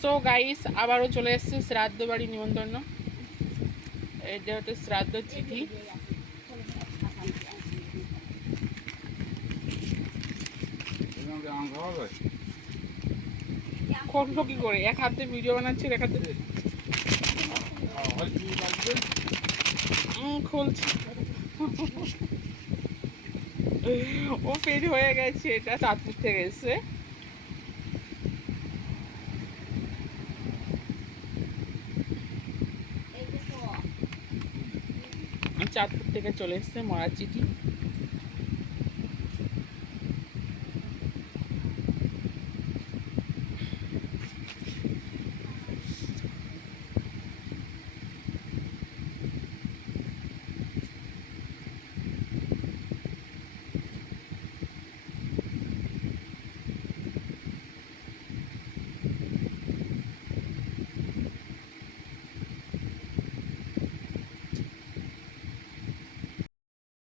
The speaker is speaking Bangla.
সো গাইস আবারও চলে এসেছে শ্রাদ্ধ বাড়ি নিমন্ত্রণ। এটা হচ্ছে শ্রাদ্ধ চিঠি খুলবো কি করে? এক হাতে ভিডিও বানাচ্ছি এক হাতে খুলছি। ও পেজ হয়ে গেছে, এটা চাঁদপুর থেকে এসে চাঁদপুর থেকে চলে এসছে মরার চিঠি।